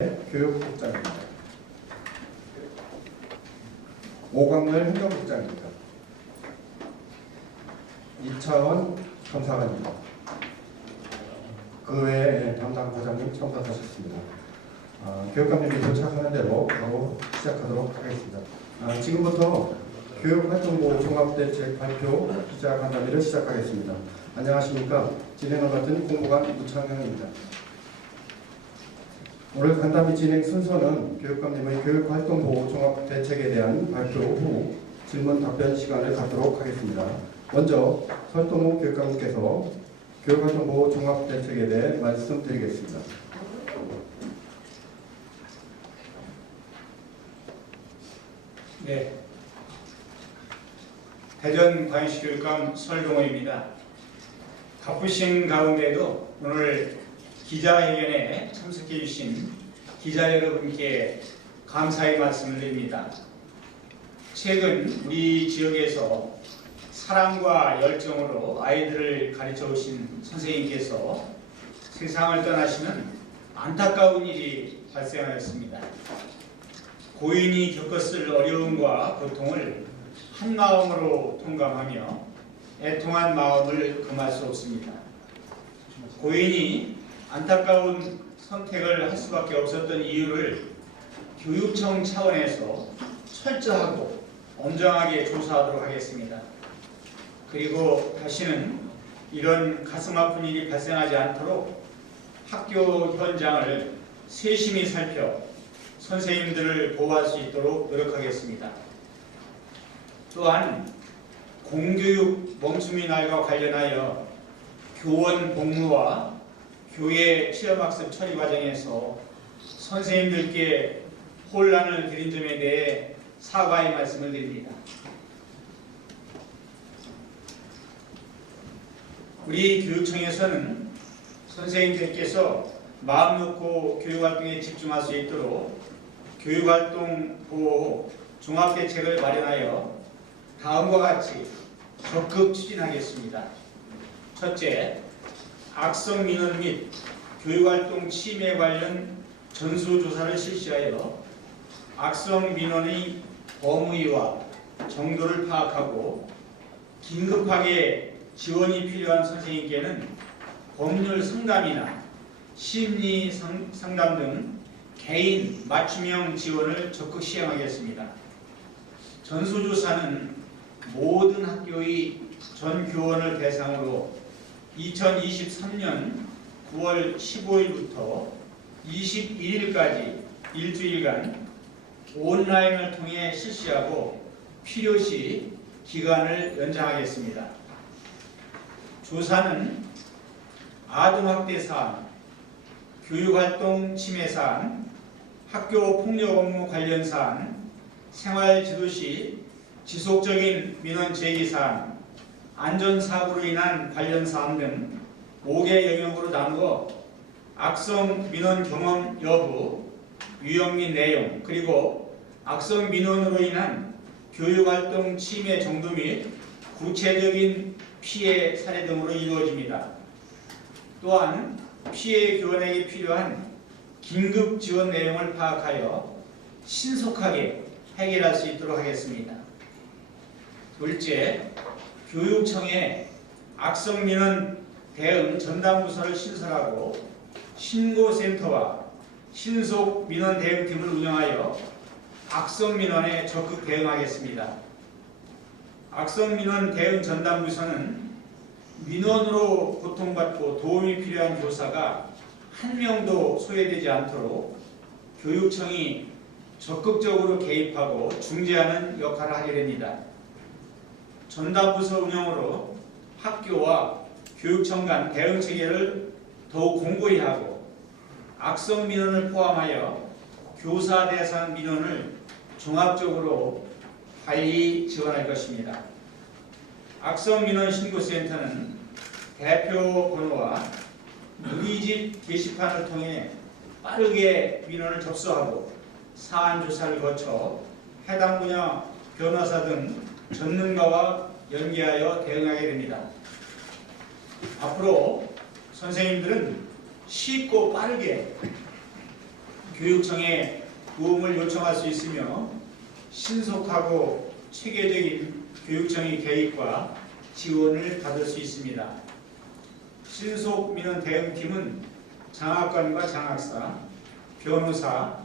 교육국장입니다. 오광렬 행정국장입니다. 이차원 감사관입니다. 그 외에 담당 과장님 참석하셨습니다. 교육감님이 도착하는 대로 바로 시작하도록 하겠습니다. 지금부터 교육활동부 종합대책 발표 기자간담회를 시작하겠습니다. 안녕하십니까. 진행을 맡은 공보관 우창영입니다. 오늘 간담회 진행 순서는 교육감님의 교육활동부 종합대책에 대한 발표 후 질문 답변 시간을 갖도록 하겠습니다. 먼저 설동우 교육감님께서 교육활동부 종합대책에 대해 말씀드리겠습니다. 네, 대전광역시 교육감 설동호입니다. 바쁘신 가운데도 오늘 기자회견에 참석해 주신 기자 여러분께 감사의 말씀을 드립니다. 최근 우리 지역에서 사랑과 열정으로 아이들을 가르쳐 오신 선생님께서 세상을 떠나시는 안타까운 일이 발생하였습니다. 고인이 겪었을 어려움과 고통을 한마음으로 통감하며 애통한 마음을 금할 수 없습니다. 고인이 안타까운 선택을 할 수밖에 없었던 이유를 교육청 차원에서 철저하고 엄정하게 조사하도록 하겠습니다. 그리고 다시는 이런 가슴 아픈 일이 발생하지 않도록 학교 현장을 세심히 살펴 선생님들을 보호할 수 있도록 노력하겠습니다. 또한 공교육 멈춤이 날과 관련하여 교원 복무와 교회 시험학습 처리 과정에서 선생님들께 혼란을 드린 점에 대해 사과의 말씀을 드립니다. 우리 교육청에서는 선생님들께서 마음 놓고 교육활동에 집중할 수 있도록 교육활동 보호 종합대책을 마련하여 다음과 같이 적극 추진하겠습니다. 첫째, 악성 민원 및 교육활동 침해 관련 전수조사를 실시하여 악성 민원의 범위와 정도를 파악하고 긴급하게 지원이 필요한 선생님께는 법률 상담이나 심리 상담 등 개인 맞춤형 지원을 적극 시행하겠습니다. 전수조사는 모든 학교의 전 교원을 대상으로 2023년 9월 15일부터 21일까지 일주일간 온라인을 통해 실시하고 필요시 기간을 연장하겠습니다. 조사는 아동학대 사안, 교육활동 침해 사안, 학교 폭력 업무 관련 사안, 생활지도시 지속적인 민원 제기 사안, 안전사고로 인한 관련 사안 등 5개 영역으로 나누어 악성 민원 경험 여부, 유형 및 내용, 그리고 악성 민원으로 인한 교육활동 침해 정도 및 구체적인 피해 사례 등으로 이루어집니다. 또한 피해 교원에게 필요한 긴급 지원 내용을 파악하여 신속하게 해결할 수 있도록 하겠습니다. 둘째, 교육청에 악성 민원 대응 전담부서를 신설하고 신고센터와 신속 민원 대응팀을 운영하여 악성 민원에 적극 대응하겠습니다. 악성 민원 대응 전담부서는 민원으로 고통받고 도움이 필요한 교사가 한 명도 소외되지 않도록 교육청이 적극적으로 개입하고 중재하는 역할을 하게 됩니다. 전담부서 운영으로 학교와 교육청 간 대응 체계를 더욱 공고히 하고 악성 민원을 포함하여 교사 대상 민원을 종합적으로 관리 지원할 것입니다. 악성 민원 신고센터는 대표 번호와 누리집 게시판을 통해 빠르게 민원을 접수하고 사안 조사를 거쳐 해당 분야 변호사 등 전문가와 연계하여 대응하게 됩니다. 앞으로 선생님들은 쉽고 빠르게 교육청에 도움을 요청할 수 있으며 신속하고 체계적인 교육청의 개입과 지원을 받을 수 있습니다. 신속민원 대응팀은 장학관과 장학사, 변호사,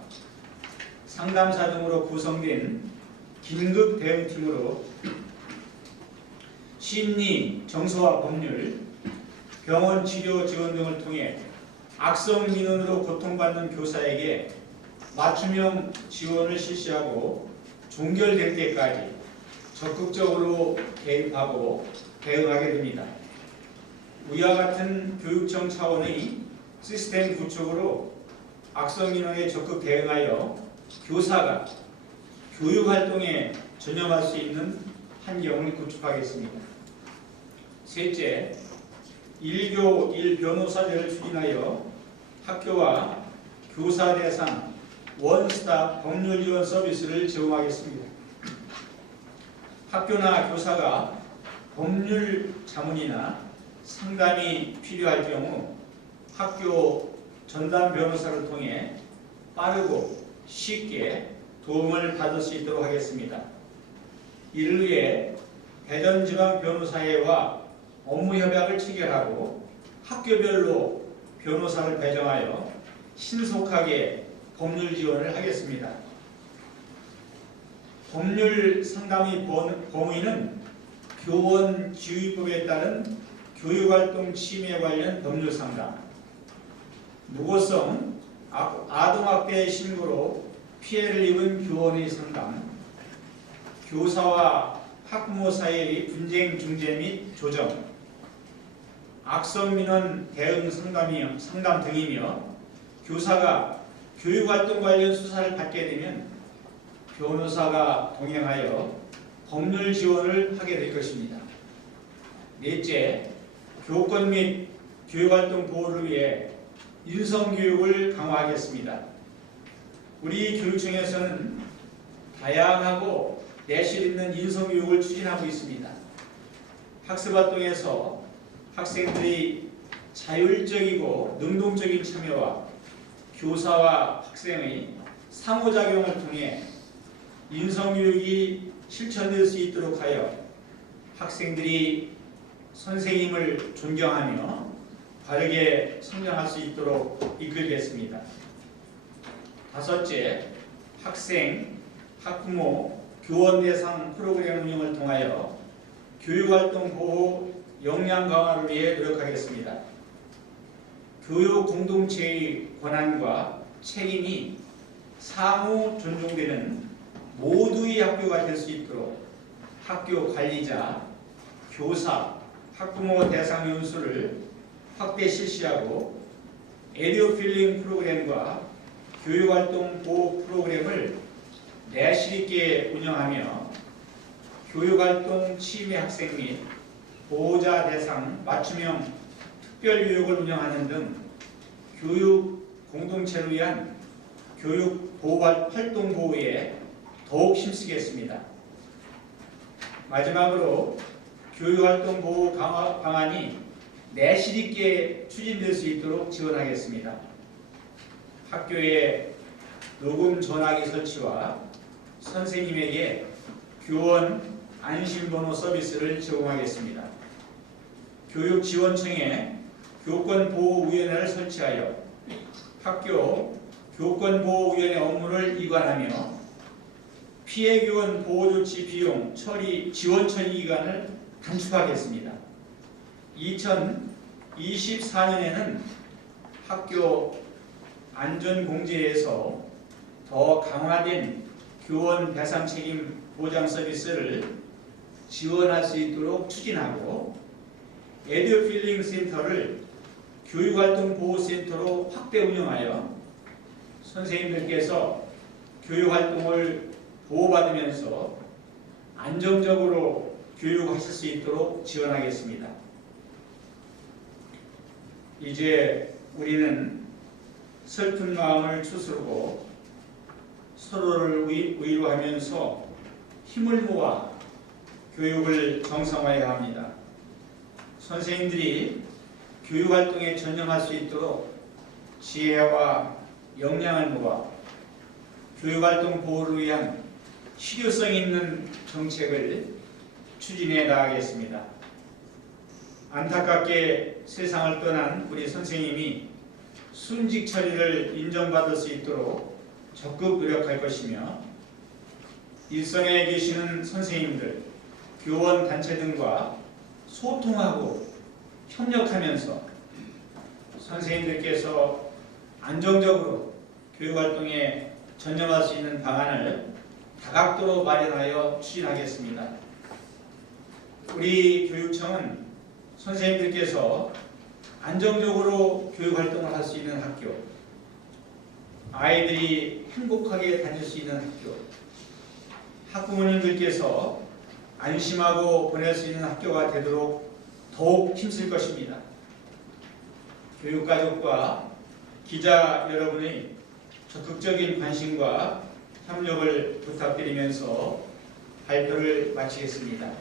상담사 등으로 구성된 긴급 대응팀으로 심리, 정서와 법률, 병원 치료 지원 등을 통해 악성 민원으로 고통받는 교사에게 맞춤형 지원을 실시하고 종결될 때까지 적극적으로 개입하고 대응하게 됩니다. 위와 같은 교육청 차원의 시스템 구축으로 악성 민원에 적극 대응하여 교사가 교육활동에 전념할 수 있는 환경을 구축하겠습니다. 셋째, 1교 1변호사제를 추진하여 학교와 교사 대상 원스톱 법률 지원 서비스를 제공하겠습니다. 학교나 교사가 법률 자문이나 상담이 필요할 경우 학교 전담 변호사를 통해 빠르고 쉽게 도움을 받을 수 있도록 하겠습니다. 이를 위해 대전지방변호사회와 업무협약을 체결하고 학교별로 변호사를 배정하여 신속하게 법률 지원을 하겠습니다. 법률 상담의 범위는 교원 지휘법에 따른 교육활동 침해 관련 법률 상담, 무고성 아동학대 신고로 피해를 입은 교원의 상담, 교사와 학부모 사이의 분쟁 중재 및 조정, 악성 민원 대응 상담 등이며 교사가 교육활동 관련 수사를 받게 되면 변호사가 동행하여 법률 지원을 하게 될 것입니다. 넷째, 교권 및 교육활동 보호를 위해 인성교육을 강화하겠습니다. 우리 교육청에서는 다양하고 내실 있는 인성교육을 추진하고 있습니다. 학습활동에서 학생들이 자율적이고 능동적인 참여와 교사와 학생의 상호작용을 통해 인성교육이 실천될 수 있도록 하여 학생들이 선생님을 존경하며 바르게 성장할 수 있도록 이끌겠습니다. 다섯째, 학생, 학부모, 교원 대상 프로그램 운영을 통하여 교육활동 보호 역량 강화를 위해 노력하겠습니다. 교육 공동체의 권한과 책임이 상호 존중되는 모두의 학교가 될 수 있도록 학교 관리자, 교사, 학부모 대상 연수를 확대 실시하고 에듀필링 프로그램과 교육활동 보호 프로그램을 내실 있게 운영하며 교육활동 침해 학생 및 보호자 대상 맞춤형 특별교육을 운영하는 등 교육 공동체를 위한 교육 보호 활동 보호에 더욱 힘쓰겠습니다. 마지막으로 교육활동 보호 강화 방안이 내실 있게 추진될 수 있도록 지원하겠습니다. 학교에 녹음 전화기 설치와 선생님에게 교원 안심번호 서비스를 제공하겠습니다. 교육지원청에 교권보호위원회를 설치하여 학교 교권보호위원회 업무를 이관하며 피해교원 보호조치 비용 지원 처리 기간을 단축하겠습니다. 2024년에는 학교 안전공제에서 더 강화된 교원 배상 책임 보장 서비스를 지원할 수 있도록 추진하고 에듀필링 센터를 교육활동 보호센터로 확대 운영하여 선생님들께서 교육활동을 보호받으면서 안정적으로 교육하실 수 있도록 지원하겠습니다. 이제 우리는 슬픈 마음을 추스르고 서로를 위로하면서 힘을 모아 교육을 정상화해야 합니다. 선생님들이 교육활동에 전념할 수 있도록 지혜와 역량을 모아 교육활동 보호를 위한 실효성 있는 정책을 추진해 나가겠습니다. 안타깝게 세상을 떠난 우리 선생님이 순직 처리를 인정받을 수 있도록 적극 노력할 것이며 일선에 계시는 선생님들, 교원 단체 등과 소통하고 협력하면서 선생님들께서 안정적으로 교육활동에 전념할 수 있는 방안을 다각도로 마련하여 추진하겠습니다. 우리 교육청은 선생님들께서 안정적으로 교육활동을 할 수 있는 학교, 아이들이 행복하게 다닐 수 있는 학교, 학부모님들께서 안심하고 보낼 수 있는 학교가 되도록 더욱 힘쓸 것입니다. 교육가족과 기자 여러분의 적극적인 관심과 협력을 부탁드리면서 발표를 마치겠습니다.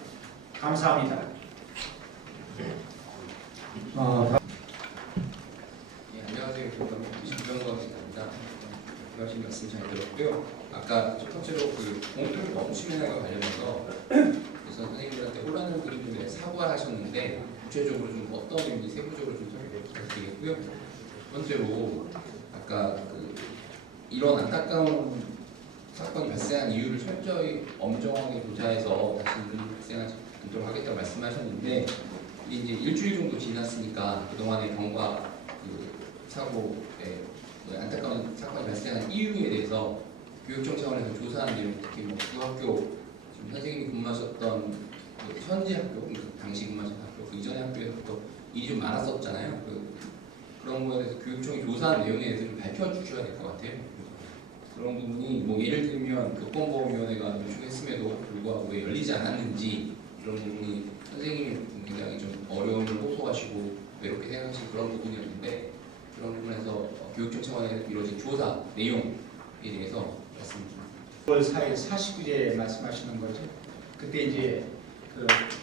감사합니다. 안녕하세요. 김병건 기자입니다. 하신 말씀 잘 들었고요. 아까 첫 번째로 공통 멈춤이나 관련해서 그래서 선생님들한테 혼란을 그리기 위해 사과하셨는데 구체적으로 좀 어떤 의미 세부적으로 좀 설명 부탁드리겠고요. 두 번째로 아까 이런 안타까운 사건이 발생한 이유를 철저히 엄정하게 조사해서 다시 발생하지 않도록 하겠다고 말씀하셨는데 이제 일주일 정도 지났으니까 그동안의 경과 사고에 안타까운 사건이 발생한 이유에 대해서 교육청 차원에서 조사한 내용, 특히 그 학교 지금 선생님이 근무하셨던 현지 학교, 당시 근무하셨던 학교, 그 이전의 학교에서 일이 좀 많았었잖아요. 그런 거에 대해서 교육청이 조사한 내용에 대해서 좀 밝혀주셔야 될 것 같아요. 그런 부분이 예를 들면 교권보험위원회가 요청했음에도 불구하고 왜 열리지 않았는지 이런 부분이 선생님이 굉장히 좀 어려움을 호소하시고 외롭게 생각하신 그런 부분이었는데 그런 부분에서 교육청 차원에서 이루어진 조사 내용에 대해서 말씀 좀. 9월 4일 49제 말씀하시는 거죠. 그때 이제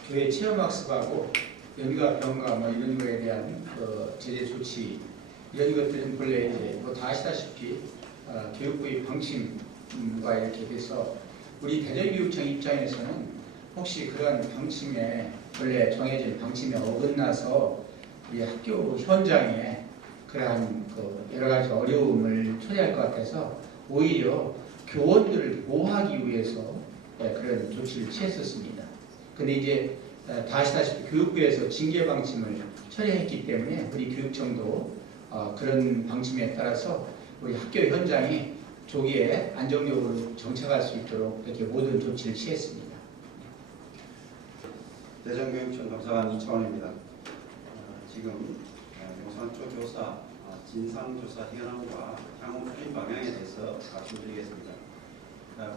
교회 체험학습하고 연가 병가 이런 거에 대한 제재 조치 이런 것들은 본래 이제 다 아시다시피 교육부의 방침과 이렇게 돼서 우리 대전교육청 입장에서는 혹시 그런 방침에 원래 정해진 방침에 어긋나서 우리 학교 현장에 그러한 여러 가지 어려움을 초래할 것 같아서 오히려 교원들을 보호하기 위해서 그런 조치를 취했었습니다. 근데 이제 다 아시다시피 교육부에서 징계 방침을 처리했기 때문에 우리 교육청도 그런 방침에 따라서 우리 학교 현장이 조기에 안정적으로 정착할 수 있도록 이렇게 모든 조치를 취했습니다. 대전교육청 감사관 이차원입니다. 지금 용산초 교사 진상조사 현황과 향후 추진 방향에 대해서 말씀드리겠습니다.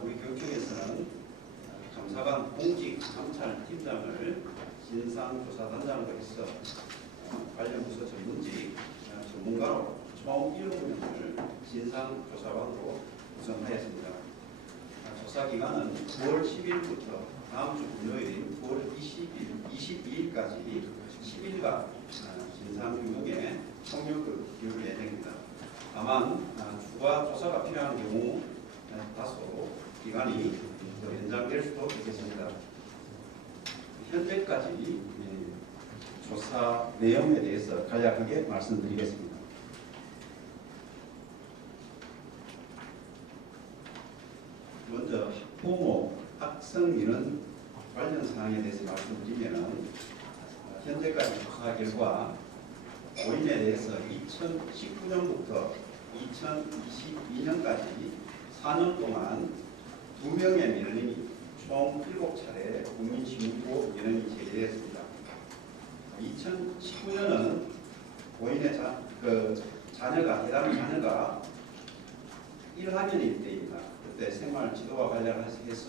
우리 교육청에서는 감사관 공직 감찰 팀장을 진상조사단장으로 해서 관련 부서 전문가로 총 7명을 진상조사관으로 구성하였습니다. 조사 기간은 9월 10일부터 다음 주 금요일인 9월 22일까지 10일간 진상규명에 총력을 기울일 예정입니다. 다만 추가 조사가 필요한 경우 다소 기간이 더 연장될 수도 있겠습니다. 현재까지 조사 내용에 대해서 간략하게 말씀드리겠습니다. 먼저 학부모, 학생 민원 관련 사항에 대해서 말씀드리면 현재까지 조사 결과 고인에 대해서 2019년부터 2022년까지 4년 동안 2명의 민원인이 총 7차례 국민신고 민원이 제기됐습니다. 2019년은 고인의 해당 자녀가 1학년일 때입니다. 그때 생활 지도와 관련해서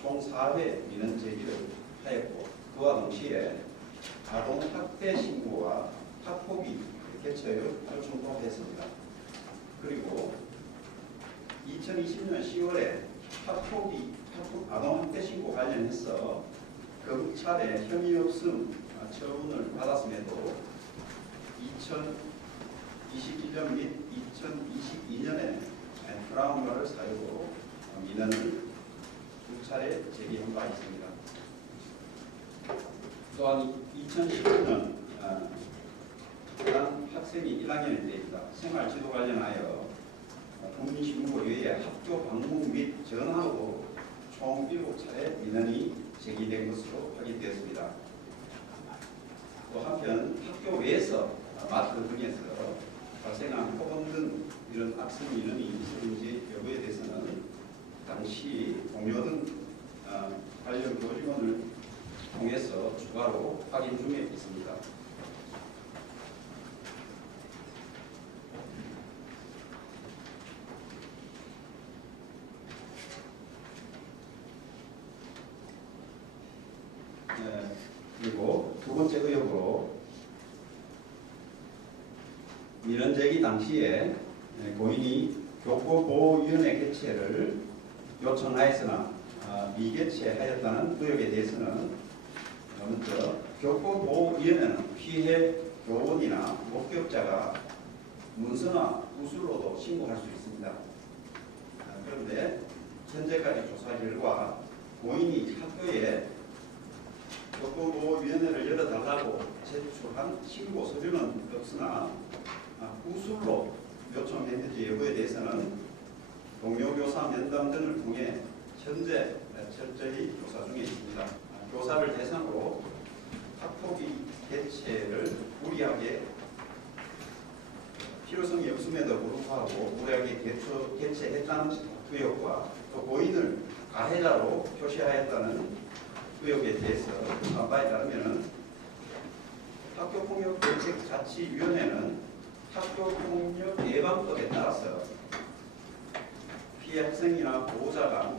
총 4회 민원 제기를 하였고 그와 동시에 아동 학대 신고와 학폭위 개최 요청도 했습니다. 그리고 2020년 10월에 아동 학대 신고 관련해서 검찰의 혐의 없음 처분을 받았음에도 2021년 및 2022년에 트라우마 사무를 사유로 민원을 두 차례 제기한 바 있습니다. 또한 2019년 해당 학생이 1학년일 때입니다. 생활지도 관련하여 국민신문고 외에 학교 방문 및 전화로 총 7차례 민원이 제기된 것으로 확인되었습니다. 또 한편 학교 외에서 마트 등에서 발생한 폭언 등 이런 악성 민원이 있었는지 여부에 대해서는 당시 동료 등 관련 교직원을 통해서 추가로 확인 중에 있습니다. 그리고 두 번째 의혹으로 민원 제기 당시에 고인이 교권보호위원회 개최를 요청하였으나 미개최하였다는 의혹에 대해서는 먼저 교권보호위원회는 피해 교원이나 목격자가 문서나 구술로도 신고할 수 있습니다. 그런데 현재까지 조사 결과 고인이 학교에 교권보호위원회를 열어달라고 제출한 신고 서류는 없으나 구술로 요청했는지 여부에 대해서는 동료 교사 면담 등을 통해 현재 철저히 조사 중에 있습니다. 교사를 대상으로 학폭위 개최를 무리하게 필요성이 없음에도 불구하고 무리하게 개최했다는 의혹과 또 고인을 가해자로 표시하였다는 의혹에 대해서 바에 따르면 학교폭력대책자치위원회는 학교폭력 예방법에 따라서 피해 학생이나 보호자가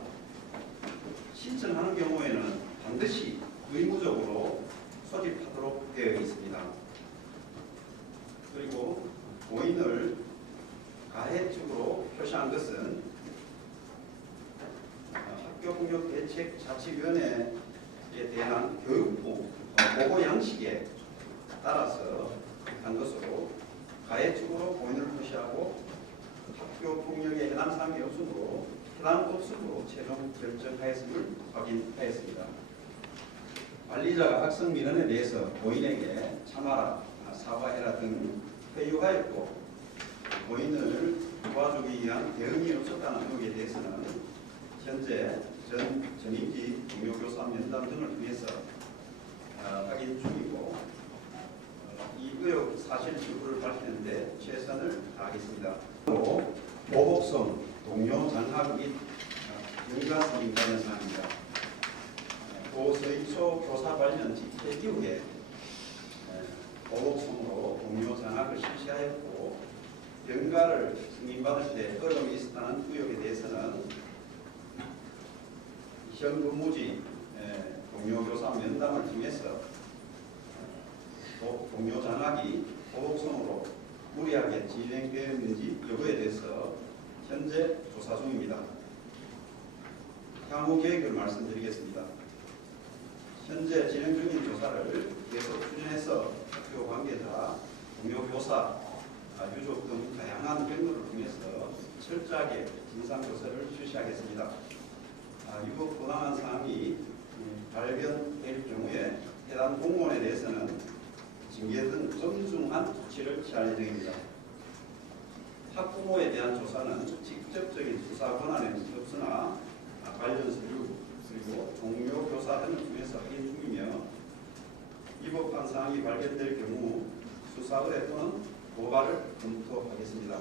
신청하는 경우에는 반드시 의무적으로 소집하도록 되어 있습니다. 그리고 고인을 가해축으로 표시한 것은 학교폭력대책자치위원회에 대한 교육부 보고 양식에 따라서 한 것으로 가해축으로 고인을 표시하고 학교폭력에 해당 사항이 없으므로 최종 결정하였음을 확인하였습니다. 관리자가 학생 민원에 대해서 고인에게 참아라, 사과해라 등 회유하였고 고인을 도와주기 위한 대응이 없었다는 의혹에 대해서는 현재 전임기 동료교사 면담 등을 통해서 확인 중이고 이 의혹 사실 여부를 밝히는데 최선을 다하겠습니다. 또 보복성, 동료 장학 및 연관성 관련 사항입니다. 고서희초 교사 관련 집회 이후에 보복성으로 동료 장학을 실시하였고 연가를 승인받을 때 어려움이 있었다는 의혹에 대해서는 현 근무지 동료 교사 면담을 통해서 동료 장학이 보복성으로 무리하게 진행되었는지 여부에 대해서 현재 조사 중입니다. 향후 계획을 말씀드리겠습니다. 현재 진행 중인 조사를 계속 추진해서 학교 관계자, 동료 교사, 유족 등 다양한 경로를 통해서 철저하게 진상조사를 실시하겠습니다. 유급 부당한 사항이 발견될 경우에 해당 공무원에 대해서는 징계 등 엄중한 조치를 취할 예정입니다. 학부모에 대한 조사는 직접적인 수사 권한은 없으나 관련 서류 그리고 동료 교사 등을 통해서 확인 중이며 위법한 사항이 발견될 경우 수사 의뢰 또는 고발을 검토하겠습니다.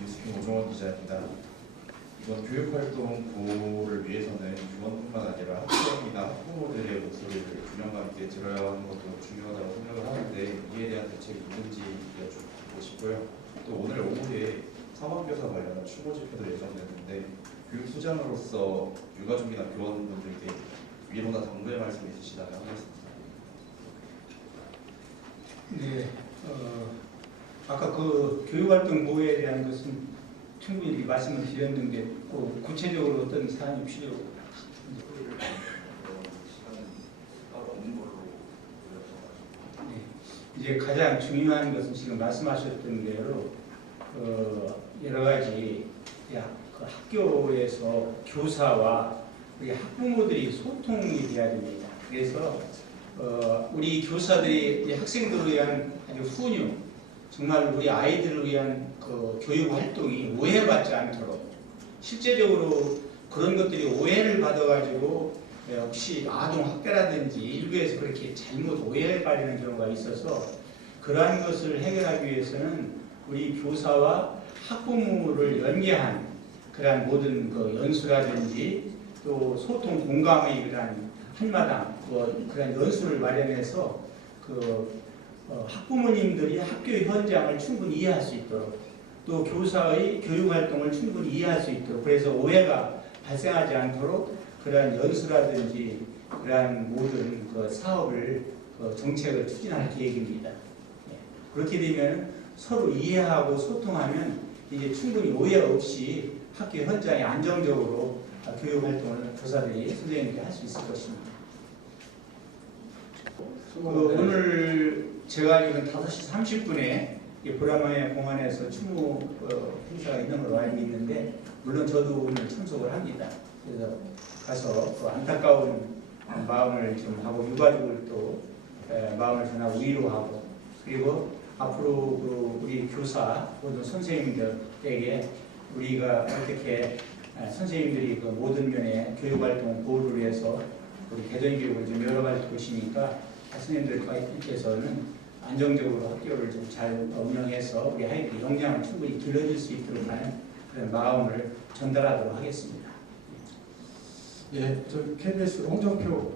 뉴스킹 오정원 기자입니다. 이번 교육활동 보호를 위해서는 교원뿐만 아니라 학생이나 학부모들의 목소리를 균형감 있게 들어야 하는 것도 중요하다고 생각을 하는데 이에 대한 대책이 있는지 여쭙고 싶고요. 또 오늘 오후에 사법교사 관련한 추모 집회도 예정됐는데 교육수장으로서 육아 중이나 교원분들께 위로나 당부의 말씀 있으시다면 하겠습니다. 네, 아까 그 교육활동 보호에 대한 것은 충분히 말씀을 드렸는데 구체적으로 어떤 사안이 필요한지 네, 이제 가장 중요한 것은 지금 말씀하셨던 대로 여러 가지 그 학교에서 교사와 우리 학부모들이 소통이 돼야 됩니다. 그래서 우리 교사들이 우리 학생들을 위한 아주 훈육, 정말 우리 아이들을 위한 그 교육 활동이 오해받지 않도록, 실제적으로 그런 것들이 오해를 받아가지고 혹시 아동 학대라든지 일부에서 그렇게 잘못 오해를 받는 경우가 있어서, 그러한 것을 해결하기 위해서는 우리 교사와 학부모를 연계한 그러한 모든 그 연수라든지 또 소통 공감의 그러한 한마당 그런 연수를 마련해서 학부모님들이 학교 현장을 충분히 이해할 수 있도록, 또 교사의 교육 활동을 충분히 이해할 수 있도록, 그래서 오해가 발생하지 않도록 그러한 연수라든지 그러한 모든 그 사업을 정책을 추진할 계획입니다. 그렇게 되면 서로 이해하고 소통하면 이제 충분히 오해 없이 학교 현장에 안정적으로 교육 활동을 교사들이 선생님들이 할 수 있을 것입니다. 오늘 제가 알기로는 5시 30분에 보라마의 공원에서 추모 행사가 있는 걸로 알고 있는데, 물론 저도 오늘 참석을 합니다. 그래서 가서 안타까운 마음을 좀 하고 유가족을 또 마음을 전하고 위로하고, 그리고 앞으로 우리 교사 모든 선생님들에게 우리가 어떻게 선생님들이 그 모든 면의 교육활동 보호를 위해서 우리 대전교육을 좀 열어갈 것이니까 선생님들께서는 안정적으로 학교를 좀 잘 운영해서 우리 아이들이 역량을 충분히 길러줄 수 있도록 하는 그런 마음을 전달하도록 하겠습니다. 예, 저 KBS 홍정표.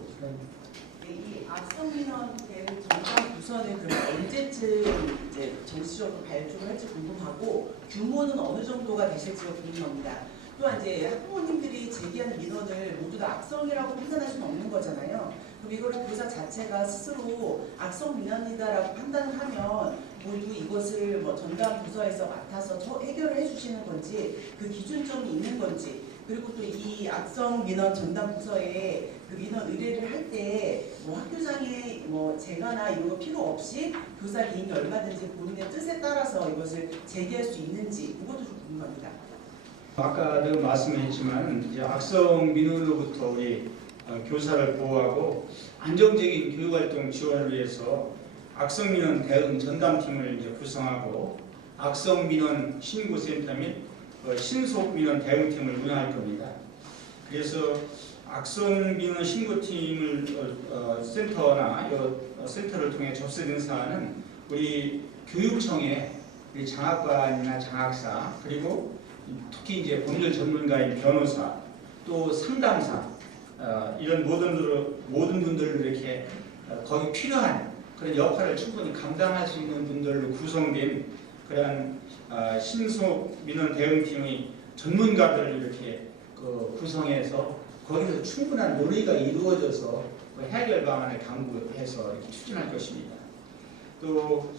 이 악성민원 대응 전담 부서는 그럼 언제쯤 이제 정식적으로 발족을 할지 궁금하고, 규모는 어느 정도가 되실지가 궁금합니다. 또한 이제 학부모님들이 제기하는 민원을 모두 다 악성이라고 판단할 수는 없는 거잖아요. 그럼 이거를 교사 자체가 스스로 악성 민원이다라고 판단을 하면 모두 이것을 뭐 전담 부서에서 맡아서 해결을 해주시는 건지, 그 기준점이 있는 건지, 그리고 또 이 악성 민원 전담 부서에 그 민원 의뢰를 할 때 뭐 학교장의 뭐 재가나 이런 거 필요 없이 교사 개인이 얼마든지 본인의 뜻에 따라서 이것을 제기할 수 있는지, 그것도 좀 궁금합니다. 아까도 말씀했지만 이제 악성 민원으로부터 우리 교사를 보호하고 안정적인 교육활동 지원을 위해서 악성 민원 대응 전담팀을 이제 구성하고 악성 민원 신고센터 및 신속 민원 대응팀을 운영할 겁니다. 그래서 악성 민원 신고팀을 센터나 센터를 통해 접수된 사안은 우리 교육청에 우리 장학관이나 장학사, 그리고 특히 이제 법률 전문가인 변호사, 또 상담사, 이런 모든 분들을 이렇게 거기 필요한 그런 역할을 충분히 감당할 수 있는 분들로 구성된 그런 신속 민원 대응팀의 전문가들을 이렇게 구성해서 거기서 충분한 논의가 이루어져서 해결 방안을 강구해서 이렇게 추진할 것입니다. 또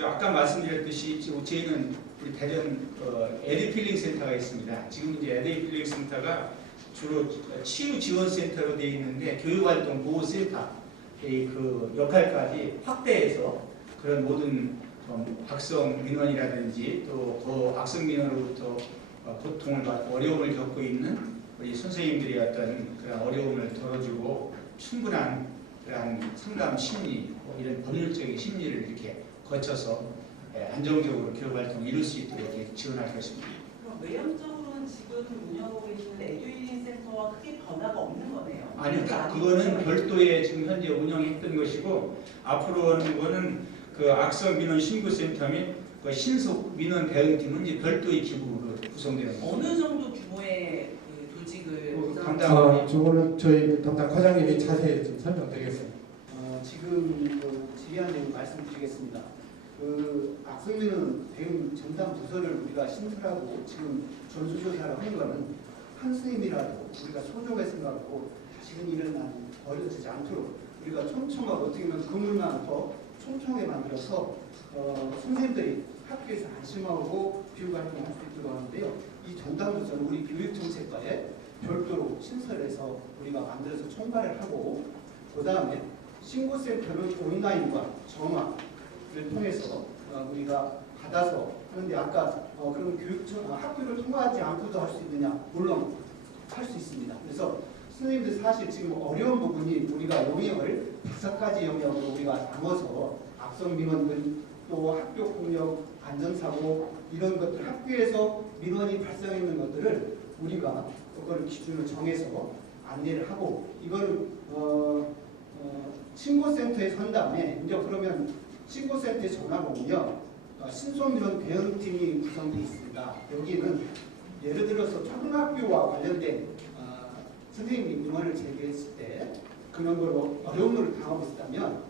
아까 말씀드렸듯이 저희는 우리 대전 에듀필링 센터가 있습니다. 지금 이제 에듀필링 센터가 주로 치유 지원 센터로 되어 있는데 교육활동 보호센터의 그 역할까지 확대해서 그런 모든 악성 민원이라든지 또 그 악성 민원으로부터 고통을 받고 어려움을 겪고 있는 우리 선생님들이 어떤 그런 어려움을 덜어주고 충분한 그런 상담 심리, 이런 법률적인 심리를 이렇게 거쳐서 안정적으로 교육활동을 이룰 수 있도록 이렇게 지원할 것입니다. 그럼 외형적으로는 지금 운영하고 계시는 에듀힐링 센터와 크게 변화가 없는 거네요? 아니요, 그거는 별도의 지금 현재 운영했던 것이고, 앞으로 하는 거는 그 악성 민원 신고센터 및 그 신속 민원 대응팀은 이제 별도의 기구로 구성되는 겁니다. 어느 정도 규모의 그 조직을 저거는 저희 담당 과장님이 자세히 좀 설명드리겠습니다. 지금 질의하는 말씀드리겠습니다. 악성민원 대응 전담 부서를 우리가 신설하고 지금 전수조사를 하는 거는 한 스님이라도 우리가 소중하게 생각하고 다시는 이런 벌어지지 않도록 우리가 촘촘하고 어떻게 보면 그물만 더 촘촘하게 만들어서 선생님들이 학교에서 안심하고 교육활동을 할 수 있도록 하는데요. 이 전담 부서는 우리 교육정책과에 별도로 신설해서 우리가 만들어서 총괄을 하고, 그 다음에 신고센터는 온라인과 전화를 통해서 우리가 받아서 하는데 아까 그럼 학교를 통과하지 않고도 할 수 있느냐? 물론 할 수 있습니다. 그래서 선생님들 사실 지금 어려운 부분이 우리가 용역을 5가지 영역으로 우리가 나눠서 악성 민원들 또 학교 폭력, 안전사고 이런 것들 학교에서 민원이 발생했는 것들을 우리가 그걸 기준으로 정해서 안내를 하고 이거는 신고센터에서 한 다음에 이제 그러면 신고센터에 전화가 오면 신속민원 대응팀이 구성되어 있습니다. 여기는 예를 들어서 초등학교와 관련된 선생님이 민원을 제기했을 때 그런 걸로 어려움을 당하고 있다면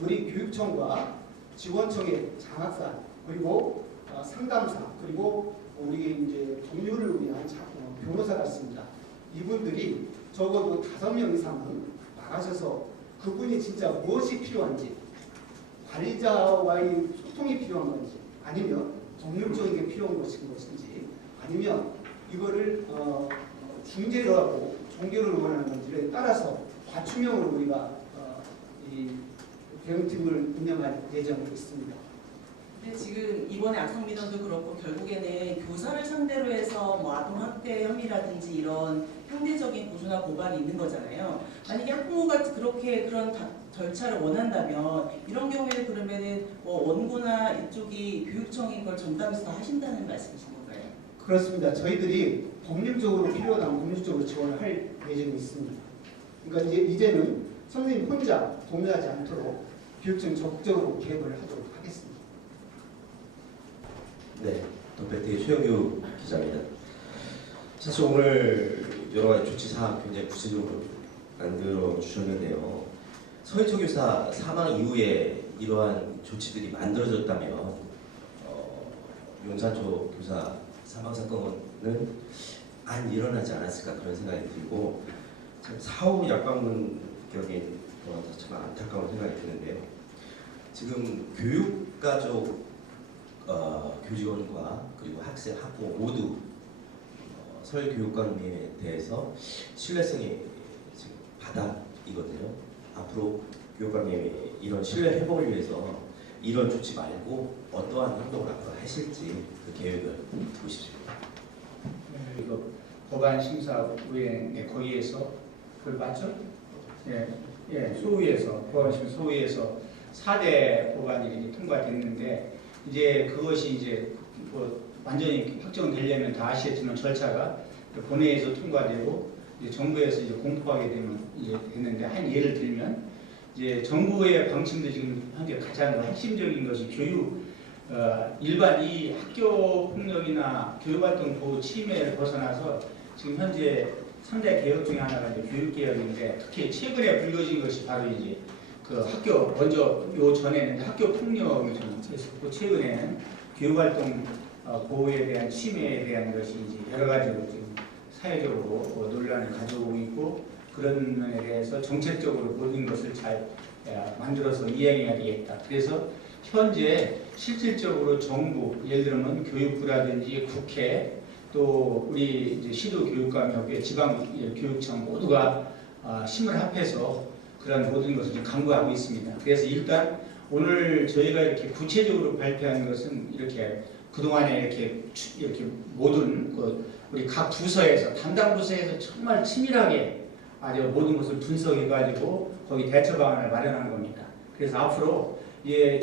우리 교육청과 지원청의 장학사 그리고 상담사 그리고 우리 이제 법률을 위한 변호사가 있습니다. 이분들이 적어도 5명 이상은 나가셔서 그분이 진짜 무엇이 필요한지 관리자와의 소통이 필요한 건지 아니면 법률적인 게 필요한 것인지 아니면 이거를 중재를 하고 종교를 원하는 건지를 따라서 과추명으로 우리가 이 대응팀을 운영할 예정이 있습니다. 근데 지금 이번에 악성민원도 그렇고 결국에는 교사를 상대로 해서 뭐 아동학대 혐의라든지 이런 형대적인 고소나 고발이 있는 거잖아요. 만약에 학부모가 그렇게 그런 절차를 원한다면 이런 경우에는 그러면은 뭐 원고나 이쪽이 교육청이 그걸 전담해서 다 하신다는 말씀이신 건가요? 그렇습니다. 저희들이 법률적으로 필요하다면 법률적으로 지원을 할 예정이 있습니다. 그러니까 이제는 선생님 혼자 동의하지 않도록 교육청이 적극적으로 개입을 하도록 하겠습니다. 네, 덕배TV 최영규 기자입니다. 사실 오늘 여러 가지 조치 사항 굉장히 구체적으로 만들어 주셨는데요. 서희초 교사 사망 이후에 이러한 조치들이 만들어졌다면 용산초 교사 사망 사건은 안 일어나지 않았을까 그런 생각이 들고 참 사후 약방문격인 참 안타까운 생각이 드는데요. 지금 교육가족 교직원과 그리고 학생, 학부모 모두 서울교육감에 대해서 신뢰성이 지금 바닥이거든요. 앞으로 교육감님이 이런 신뢰 회복을 위해서 이런 조치 말고 어떠한 행동을 앞으로 하실지 그 계획을 듣고 싶습니다. 이거 법안 심사 후에 거기에서 그걸 맞죠? 예, 소위에서 법안 심사 소위에서 4대 법안이 이렇게 통과됐는데 이제 그것이 이제 뭐 완전히 확정되려면 다 아시겠지만 절차가 본회의에서 통과되고 이제 정부에서 이제 공포하게 되면 이제 됐는데 한 예를 들면 이제 정부의 방침도 지금 현재 가장 핵심적인 것이 교육 일반 이 학교 폭력이나 교육활동 보호 침해를 벗어나서 지금 현재 3대 개혁 중에 하나가 이제 교육 개혁인데 특히 최근에 불거진 것이 바로 이제 그 학교 먼저 요 전에는 학교 폭력이 좀 있었고 최근에는 교육활동 보호에 대한 침해에 대한 것이 이제 여러 가지로 지금 사회적으로 논란을 가져오고 있고 그런 면에 대해서 정책적으로 모든 것을 잘 만들어서 이행해야 되겠다. 그래서 현재 실질적으로 정부, 예를 들면 교육부라든지 국회 또 우리 이제 시도교육감협회, 지방교육청 모두가 힘을 합해서 그런 모든 것을 좀 강구하고 있습니다. 그래서 일단 오늘 저희가 이렇게 구체적으로 발표한 것은 이렇게 그동안에 이렇게 모든 우리 각 부서에서 담당 부서에서 정말 치밀하게 아주 모든 것을 분석해가지고 거기 대처 방안을 마련한 겁니다. 그래서 앞으로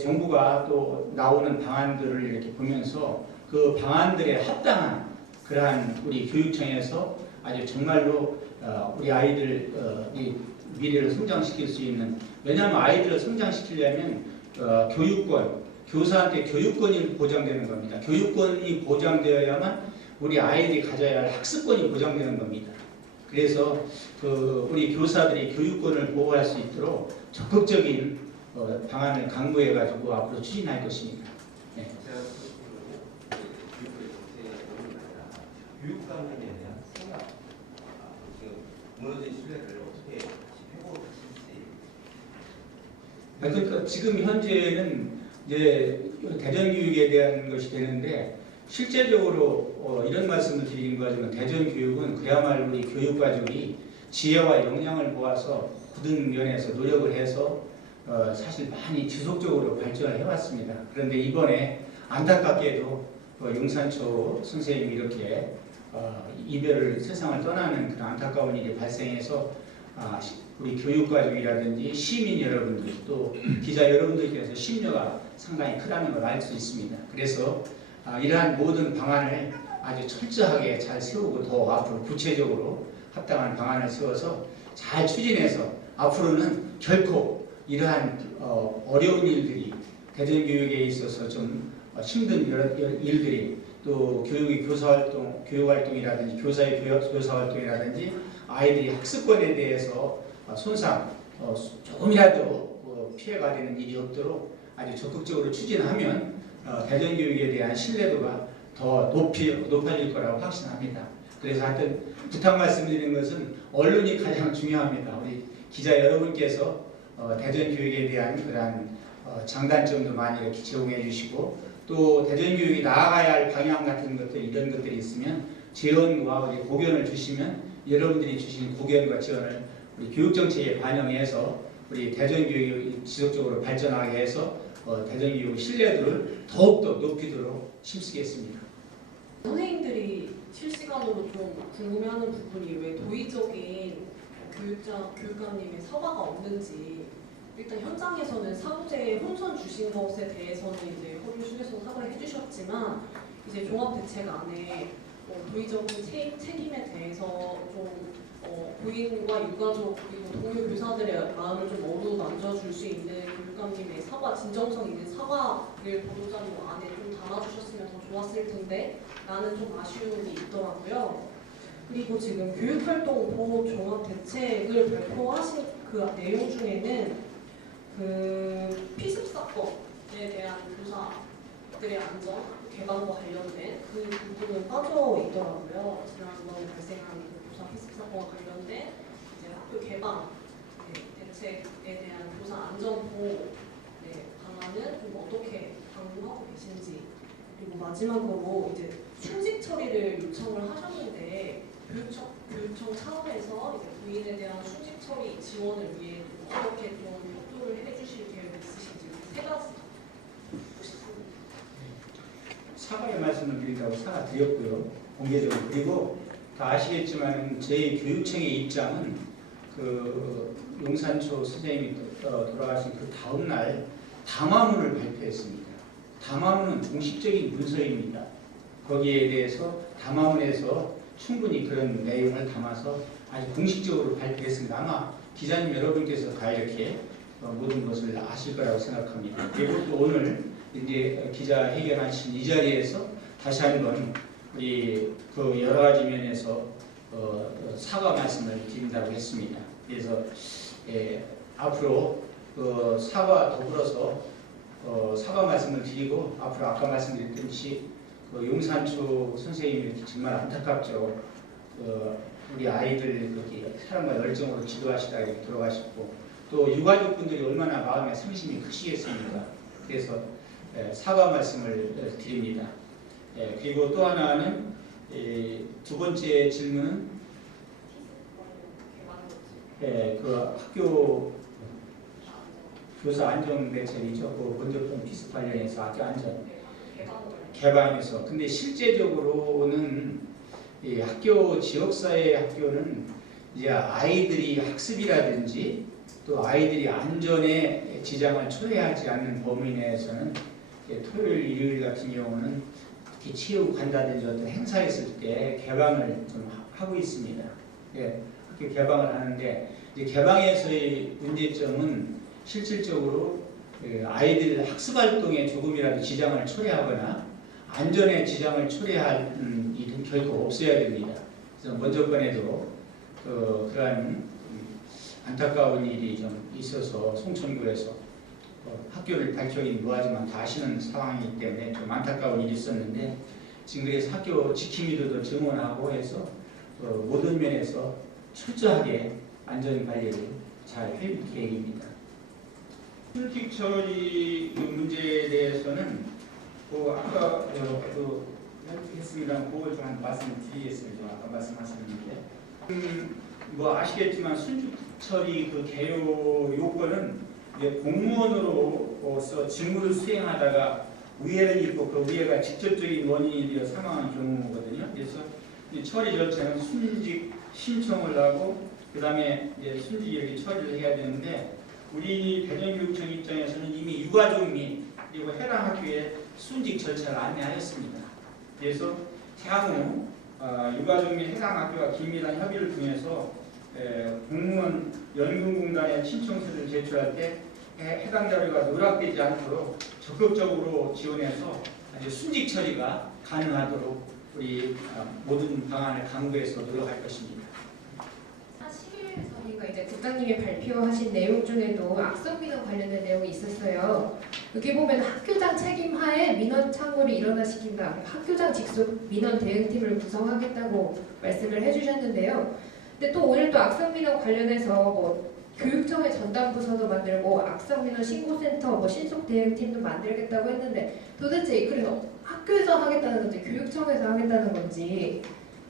정부가 또 나오는 방안들을 이렇게 보면서 그 방안들에 합당한 그러한 우리 교육청에서 아주 정말로 우리 아이들 이 미래를 성장시킬 수 있는 왜냐하면 아이들을 성장시키려면 교육권, 교사한테 교육권이 보장되는 겁니다. 교육권이 보장되어야만 우리 아이들이 가져야 할 학습권이 보장되는 겁니다. 그래서 우리 교사들이 교육권을 보호할 수 있도록 적극적인 방안을 강구해가지고 앞으로 추진할 것입니다. 네. 교육감에 대한 생각, 무너진 신뢰를 어떻게 회복하실지. 그러니까 지금 현재는 이제 대전교육에 대한 것이 되는데 실제적으로 이런 말씀을 드리는 거지만 대전교육은 그야말로 우리 교육가족이 지혜와 역량을 모아서 모든 면에서 노력을 해서 사실 많이 지속적으로 발전을 해왔습니다. 그런데 이번에 안타깝게도 용산초 선생님이 이렇게 이별을 세상을 떠나는 그런 안타까운 일이 발생해서 우리 교육가족이라든지 시민 여러분들 또 기자 여러분들께서 심려가 상당히 크다는 걸 알 수 있습니다. 그래서 이러한 모든 방안을 아주 철저하게 잘 세우고 더 앞으로 구체적으로 합당한 방안을 세워서 잘 추진해서 앞으로는 결코 이러한 어려운 일들이 대전교육에 있어서 좀 힘든 일들이 또 교육의 교육활동이라든지 교사의 교사활동이라든지 아이들이 학습권에 대해서 손상 조금이라도 피해가 되는 일이 없도록 아주 적극적으로 추진하면 대전교육에 대한 신뢰도가 더 높아질 거라고 확신합니다. 그래서 하여튼 부탁 말씀드리는 것은 언론이 가장 중요합니다. 우리 기자 여러분께서 대전교육에 대한 그러한 장단점도 많이 이렇게 제공해 주시고 또 대전교육이 나아가야 할 방향 같은 것들 이런 것들이 있으면 지원과 우리 고견을 주시면 여러분들이 주신 고견과 지원을 우리 교육정책에 반영해서 우리 대전교육이 지속적으로 발전하게 해서 대전교육 신뢰도를 더욱더 높이도록 힘쓰겠습니다. 선생님들이 실시간으로 좀 궁금해하는 부분이 왜 도의적인 교육감님의 사과가 없는지 일단 현장에서는 사무제에 혼선 주신 것에 대해서는 이제 허류실에서 사과를 해주셨지만 이제 종합대책안에 도의적인 책임에 대해서 좀 부인과 유가족 그리고 동료 교사들의 마음을 좀 어루만져 줄 수 있는 교육감님의 사과, 진정성 있는 사과를 보도자료 안에 좀 담아주셨으면 더 좋았을 텐데 라는 좀 아쉬움이 있더라고요. 그리고 지금 교육활동 보호 종합 대책을 발표하신 그 내용 중에는 그 피습 사건에 대한 교사들의 안전 개방과 관련된 그 부분은 빠져 있더라고요. 지난번에 발생한 그 교사 피습 사건과 관련된 이제 학교 개방 대책에 대한 교사 안전 보호 방안은 좀 어떻게 강구하고 계신지. 그리고 마지막으로 이제 충직 처리를 요청을 하셨는데 교육청 차원에서 이제 부인에 대한 충직 처리 지원을 위해 좀 어떻게 좀 협조를 해주실 계획 있으신지 세 가지 듣고 싶습니다. 사과의 말씀을 드린다고 사과드렸고요. 공개적으로. 그리고 다 아시겠지만 저희 교육청의 입장은 그 용산초 선생님이 돌아가신 그 다음 날 담화문을 발표했습니다. 담화문은 공식적인 문서입니다. 거기에 대해서 담화문에서 충분히 그런 내용을 담아서 아주 공식적으로 발표했습니다. 아마 기자님 여러분께서 다 이렇게 모든 것을 아실 거라고 생각합니다. 그리고 또 오늘 이제 기자회견하신 이 자리에서 다시 한번 우리 그 여러 가지 면에서 사과 말씀을 드린다고 했습니다. 그래서 앞으로 사과 더불어서 사과 말씀을 드리고 앞으로 아까 말씀드렸듯이 용산초 선생님이 정말 안타깝죠. 우리 아이들 그렇게 사랑과 열정으로 지도하시다가 이렇게 돌아가셨고 또 유가족분들이 얼마나 마음에 상심이 크시겠습니까? 그래서 사과 말씀을 드립니다. 그리고 또 하나는 두 번째 질문은 그 학교 교사 안전 대책이죠. 그 건조품 피습 관련해서 학교 안전 개방해서. 근데 실제적으로는 이 학교 지역사회 학교는 이제 아이들이 학습이라든지 또 아이들이 안전에 지장을 초래하지 않는 범위 내에서는 토요일, 일요일 같은 경우는 특히 체육 간다든지 어떤 행사 있을 때 개방을 좀 하고 있습니다. 학교 개방을 하는데 이제 개방에서의 문제점은 실질적으로 아이들 학습 활동에 조금이라도 지장을 초래하거나 안전에 지장을 초래할 일은 결코 없어야 됩니다. 그래서 먼저 번에도 그러한 안타까운 일이 좀 있어서 송천구에서 학교를 밝히긴 뭐하지만 다 아시는 상황이기 때문에 좀 안타까운 일이 있었는데 지금 그래서 학교 지킴이들도 증원하고 해서 모든 면에서 철저하게 안전관리를 잘 할 계획입니다. 충직 처리 문제에 대해서는 아까 했습니다. 그걸 좀 말씀을 드리겠습니다. 아까 말씀하셨는데 뭐 아시겠지만 순직 처리 그 개요 요건은 이제 공무원으로서 직무를 수행하다가 우회는 있고 그 우회가 직접적인 원인이 되어 사망한 경우거든요. 그래서 이 처리 절차는 순직 신청을 하고 그 다음에 순직 이렇게 처리를 해야 되는데 우리 대전교육청 입장에서는 이미 유가족 및 그리고 해당 학교에 순직 절차를 안내하였습니다. 그래서 향후 유가족 및 해당 학교가 긴밀한 협의를 통해서 공무원 연금공단에 신청서를 제출할 때 해당 자료가 누락되지 않도록 적극적으로 지원해서 순직 처리가 가능하도록 우리 모든 방안을 강구해서 노력할 것입니다. 10일 전인가 이제 국장님이 발표하신 내용 중에도 악성 민원 관련된 내용이 있었어요. 여기 보면 학교장 책임하에 민원 창구를 일어나시킨다. 학교장 직속 민원 대응팀을 구성하겠다고 말씀을 해주셨는데요. 근데 또 오늘 또 악성 민원 관련해서 뭐 교육청의 전담 부서도 만들고 악성 민원 신고센터 뭐 신속 대응팀도 만들겠다고 했는데 도대체 이 글은 학교에서 하겠다는 건지 교육청에서 하겠다는 건지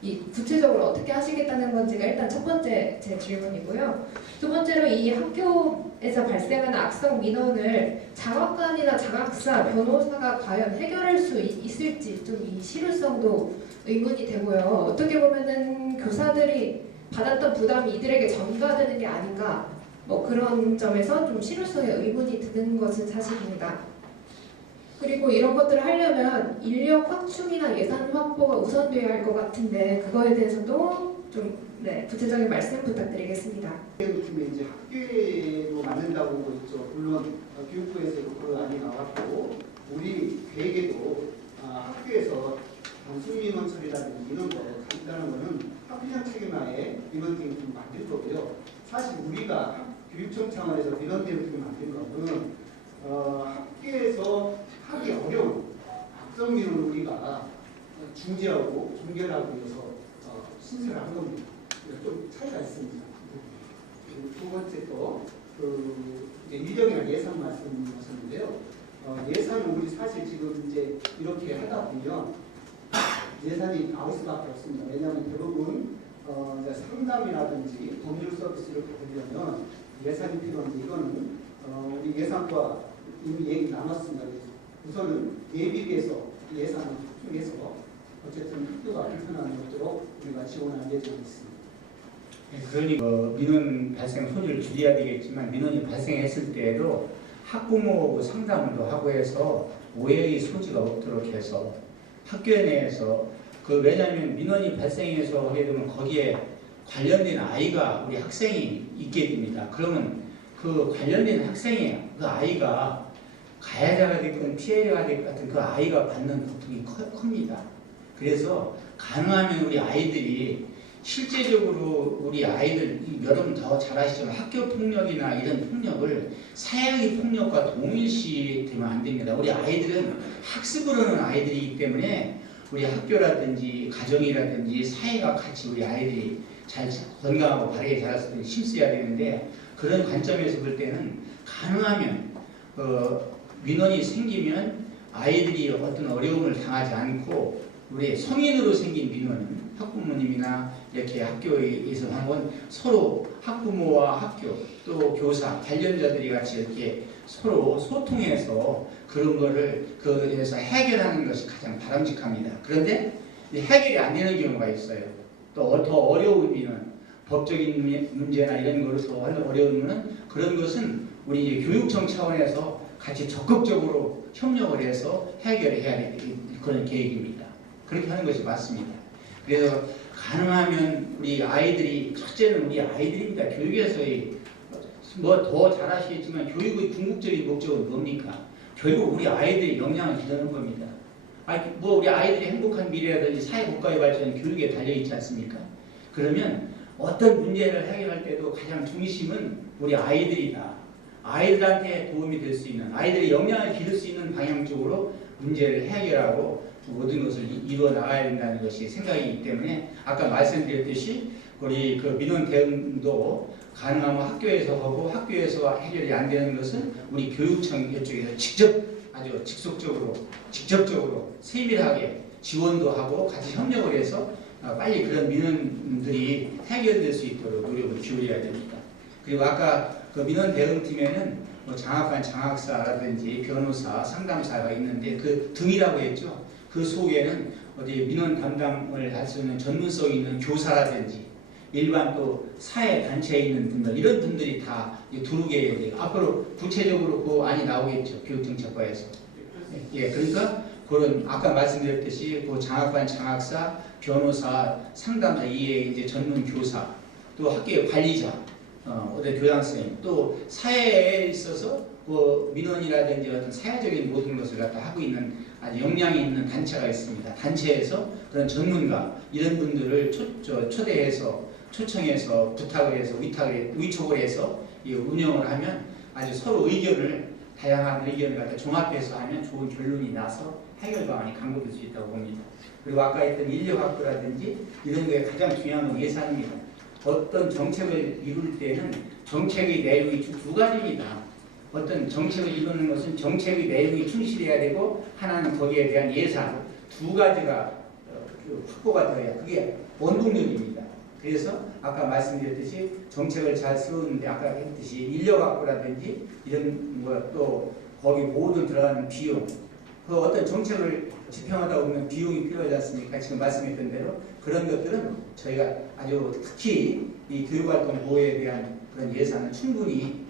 이 구체적으로 어떻게 하시겠다는 건지가 일단 첫 번째 제 질문이고요. 두 번째로 이 학교에서 발생하는 악성 민원을 장학관이나 장학사, 변호사가 과연 해결할 수 있을지 좀 이 실효성도 의문이 되고요. 어떻게 보면은 교사들이 받았던 부담이 이들에게 전가되는 게 아닌가 뭐 그런 점에서 좀 실효성에 의문이 드는 것은 사실입니다. 그리고 이런 것들을 하려면 인력 확충이나 예산 확보가 우선돼야 할 것 같은데 그거에 대해서도 좀 구체적인 말씀 부탁드리겠습니다. 팀에 이제 학교로 만든다고 있죠. 물론 교육부에서 그 안이 나왔고 우리 계획에도 학교에서 단순 민원 처리라든지 이런 거 간단한 거는 학교장 책임하에 민원팀을 좀 만들 거고요. 사실 우리가 교육청 차원에서 민원팀을 만든 거는 학교에서 하기 어려운 악성 민원을 우리가 중재하고 종결하기 위해서 신설을 한 겁니다. 좀 차이가 있습니다. 두 번째 또 유령이나 예산 말씀하셨는데요. 예산은 우리 사실 지금 이제 이렇게 하다 보면 예산이 나올 수밖에 없습니다. 왜냐하면 대부분 상담이라든지 법률 서비스를 받으려면 예산이 필요한데 이거는 우리 예산과 이미 얘기 나눴습니다. 우선은 예비비에서 예산을 확충해서 어쨌든 학교가 불편하지 않도록 우리가 지원할 예정이 있습니다. 그러니까 민원 발생 소지를 줄여야 되겠지만 민원이 발생했을 때에도 학부모하고 상담도 하고 해서 오해의 소지가 없도록 해서 학교 내에서 왜냐하면 민원이 발생해서 하게 되면 거기에 관련된 아이가 우리 학생이 있게 됩니다. 그러면 그 관련된 학생이 그 아이가 가해자가 됐건 피해자가 됐건 같은 그 아이가 받는 고통이 큽니다. 그래서 가능하면 우리 아이들이 실제적으로 우리 아이들 여러분 더 잘 아시지만 학교 폭력이나 이런 폭력을 사회학의 폭력과 동일시되면 안 됩니다. 우리 아이들은 학습을 하는 아이들이기 때문에 우리 학교라든지 가정이라든지 사회가 같이 우리 아이들이 잘 건강하고 바르게 자랄 수 있도록 힘써야 되는데 그런 관점에서 볼 때는 가능하면 민원이 생기면 아이들이 어떤 어려움을 당하지 않고 우리 성인으로 생긴 민원은 학부모님이나 이렇게 학교에서 한 건 서로 학부모와 학교 또 교사 관련자들이 같이 이렇게 서로 소통해서 그런 거를 그에서 해결하는 것이 가장 바람직합니다. 그런데 해결이 안 되는 경우가 있어요. 또 더 어려운 민원, 법적인 문제나 이런 거로 더 어려우면 그런 것은 우리 이제 교육청 차원에서 같이 적극적으로 협력을 해서 해결해야 될 그런 계획입니다. 그렇게 하는 것이 맞습니다. 그래서 가능하면 우리 아이들이 첫째는 우리 아이들입니다. 교육에서의 뭐 더 잘하시겠지만 교육의 궁극적인 목적은 뭡니까? 결국 우리 아이들이 역량을 기르는 겁니다. 뭐 우리 아이들이 행복한 미래라든지 사회 국가의 발전은 교육에 달려 있지 않습니까? 그러면 어떤 문제를 해결할 때도 가장 중심은 우리 아이들이다. 아이들한테 도움이 될 수 있는 아이들의 역량을 기를 수 있는 방향 쪽으로 문제를 해결하고 모든 것을 이루어 나가야 된다는 것이 생각이기 때문에 아까 말씀드렸듯이 우리 그 민원 대응도 가능하면 학교에서 하고 학교에서 해결이 안 되는 것은 우리 교육청 이쪽에서 직접 아주 직접적으로 세밀하게 지원도 하고 같이 협력을 해서 빨리 그런 민원들이 해결될 수 있도록 노력을 기울여야 됩니다. 그리고 아까 그 민원 대응팀에는 뭐 장학관, 장학사라든지 변호사, 상담사가 있는데 그 등이라고 했죠. 그 속에는 어디 민원 담당을 할 수 있는 전문성 있는 교사라든지 일반 또 사회 단체에 있는 분들 이런 분들이 다 두루게 돼요. 앞으로 구체적으로 그 안이 나오겠죠. 교육정책과에서. 예, 그러니까 그런 아까 말씀드렸듯이 그 장학관, 장학사, 변호사, 상담사 이외에 이제 전문 교사, 또 학교의 관리자, 어떤 교장 선생님, 또 사회에 있어서 그 민원이라든지 어떤 사회적인 모든 것을 갖다 하고 있는 아주 역량이 있는 단체가 있습니다. 단체에서 그런 전문가 이런 분들을 초대해서 초청해서 부탁을 해서 위촉을 해서 운영을 하면 아주 서로 의견을 다양한 의견을 갖다 종합해서 하면 좋은 결론이 나서 해결 방안이 강구될 수 있다고 봅니다. 그리고 아까 했던 인력 확보라든지 이런 게 가장 중요한 건 예산입니다. 어떤 정책을 이룰 때는 정책의 내용이 두 가지입니다. 어떤 정책을 이루는 것은 정책의 내용이 충실해야 되고 하나는 거기에 대한 예산 두 가지가 확보가 되어야 그게 원동력입니다. 그래서 아까 말씀드렸듯이 정책을 잘 세우는데 아까 했듯이 인력 확보라든지 이런 또 거기 모든 들어가는 비용 그 어떤 정책을 집행하다 보면 비용이 필요하지 않습니까? 지금 말씀했던 대로 그런 것들은 저희가 아주 특히 이 교육활동 보호에 대한 그런 예산을 충분히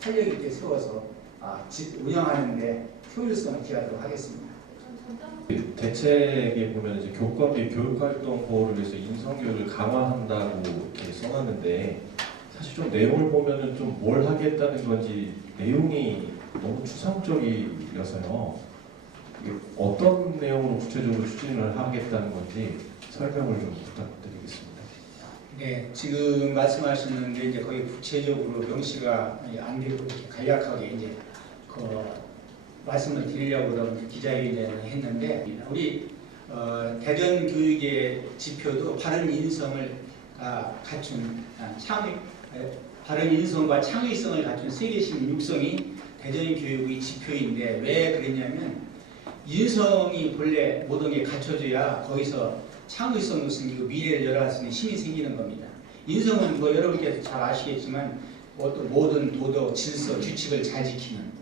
탄력 있게 세워서 운영하는데 효율성을 기하도록 하겠습니다. 대책에 보면 이제 교권비 교육활동 보호를 위해서 인성교육을 강화한다고 이렇게 써놨는데 사실 좀 내용을 보면은 좀 뭘 하겠다는 건지 내용이 너무 추상적이어서요. 이게 어떤 내용으로 구체적으로 추진을 하겠다는 건지 설명을 좀 부탁드리겠습니다. 네, 지금 말씀하시는 게 이제 거의 구체적으로 명시가 안 되고 이렇게 간략하게 이제 그 말씀을 드리려고 그런 기자회견을 했는데 우리 대전 교육의 지표도 바른 인성을 갖춘 바른 인성과 창의성을 갖춘 세계신 육성이 대전 교육의 지표인데 왜 그랬냐면 인성이 본래 모든 게 갖춰져야 거기서 창의성도 생기고 미래를 열어갈 수 있는 힘이 생기는 겁니다. 인성은 뭐 여러분께서 잘 아시겠지만 어떤 모든 도덕, 질서, 규칙을 잘 지키는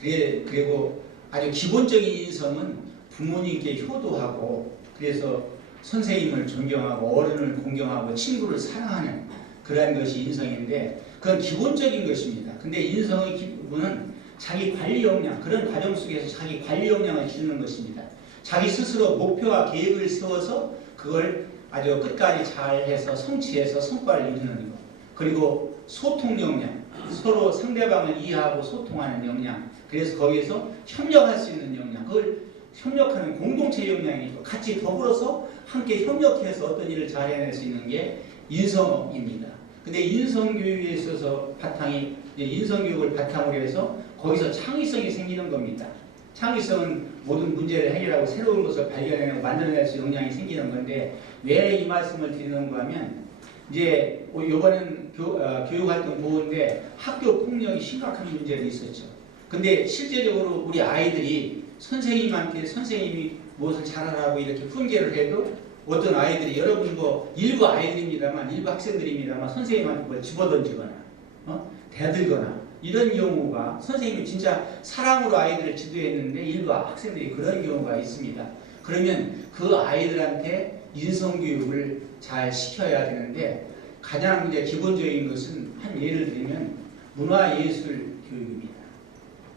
그리고 아주 기본적인 인성은 부모님께 효도하고 그래서 선생님을 존경하고 어른을 공경하고 친구를 사랑하는 그러한 것이 인성인데 그건 기본적인 것입니다. 근데 인성의 기본은 자기 관리 역량, 그런 과정 속에서 자기 관리 역량을 기르는 것입니다. 자기 스스로 목표와 계획을 세워서 그걸 아주 끝까지 잘해서 성취해서 성과를 이루는 것. 그리고 소통 역량, 서로 상대방을 이해하고 소통하는 역량. 그래서 거기에서 협력할 수 있는 역량, 그걸 협력하는 공동체 역량이니까 같이 더불어서 함께 협력해서 어떤 일을 잘 해낼 수 있는 게 인성입니다. 근데 인성교육에 있어서 바탕이 인성교육을 바탕으로 해서 거기서 창의성이 생기는 겁니다. 창의성은 모든 문제를 해결하고 새로운 것을 발견해내고 만들어낼 수 있는 역량이 생기는 건데 왜 이 말씀을 드리는가 하면 이제 이번엔 교육활동 보호인데 학교 폭력이 심각한 문제가 있었죠. 근데 실제적으로 우리 아이들이 선생님한테 선생님이 무엇을 잘하라고 이렇게 훈계를 해도 어떤 아이들이 여러분 뭐 일부 아이들입니다만 일부 학생들입니다만 선생님한테 뭘 집어던지거나 대들거나 이런 경우가 선생님이 진짜 사랑으로 아이들을 지도했는데 일부 학생들이 그런 경우가 있습니다. 그러면 그 아이들한테 인성교육을 잘 시켜야 되는데 가장 이제 기본적인 것은 한 예를 들면 문화예술 교육입니다.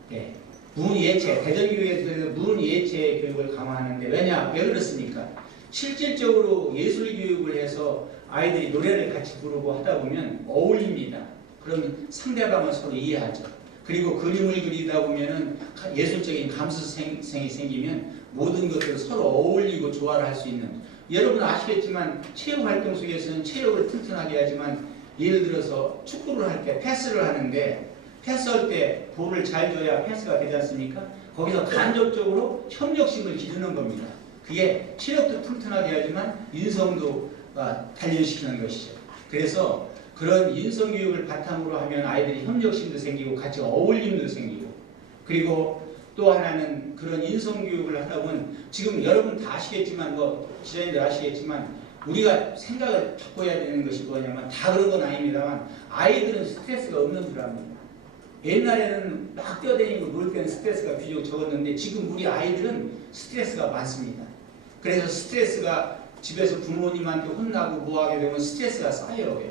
네. 문예체, 대전교육에서 문예체 교육을 강화하는데 왜 그렇습니까? 실질적으로 예술교육을 해서 아이들이 노래를 같이 부르고 하다 보면 어울립니다. 그러면 상대방을 서로 이해하죠. 그리고 그림을 그리다 보면은 예술적인 감수성이 생기면 모든 것들을 서로 어울리고 조화를 할 수 있는 여러분 아시겠지만 체육활동 속에서는 체력을 튼튼하게 하지만 예를 들어서 축구를 할 때 패스를 하는데 패스할 때 볼을 잘 줘야 패스가 되지 않습니까? 거기서 간접적으로 협력심을 기르는 겁니다. 그게 체력도 튼튼하게 하지만 인성도 단련시키는 것이죠. 그래서 그런 인성교육을 바탕으로 하면 아이들이 협력심도 생기고 같이 어울림도 생기고 그리고 또 하나는 그런 인성교육을 하다 보면 지금 여러분 다 아시겠지만 기자님들 아시겠지만 우리가 생각을 바꿔야 되는 것이 뭐냐면 다 그런 건 아닙니다만 아이들은 스트레스가 없는 줄 압니다. 옛날에는 막 뛰어다니고 놀 때는 스트레스가 비교적 적었는데 지금 우리 아이들은 스트레스가 많습니다. 그래서 스트레스가 집에서 부모님한테 혼나고 뭐 하게 되면 스트레스가 쌓여요.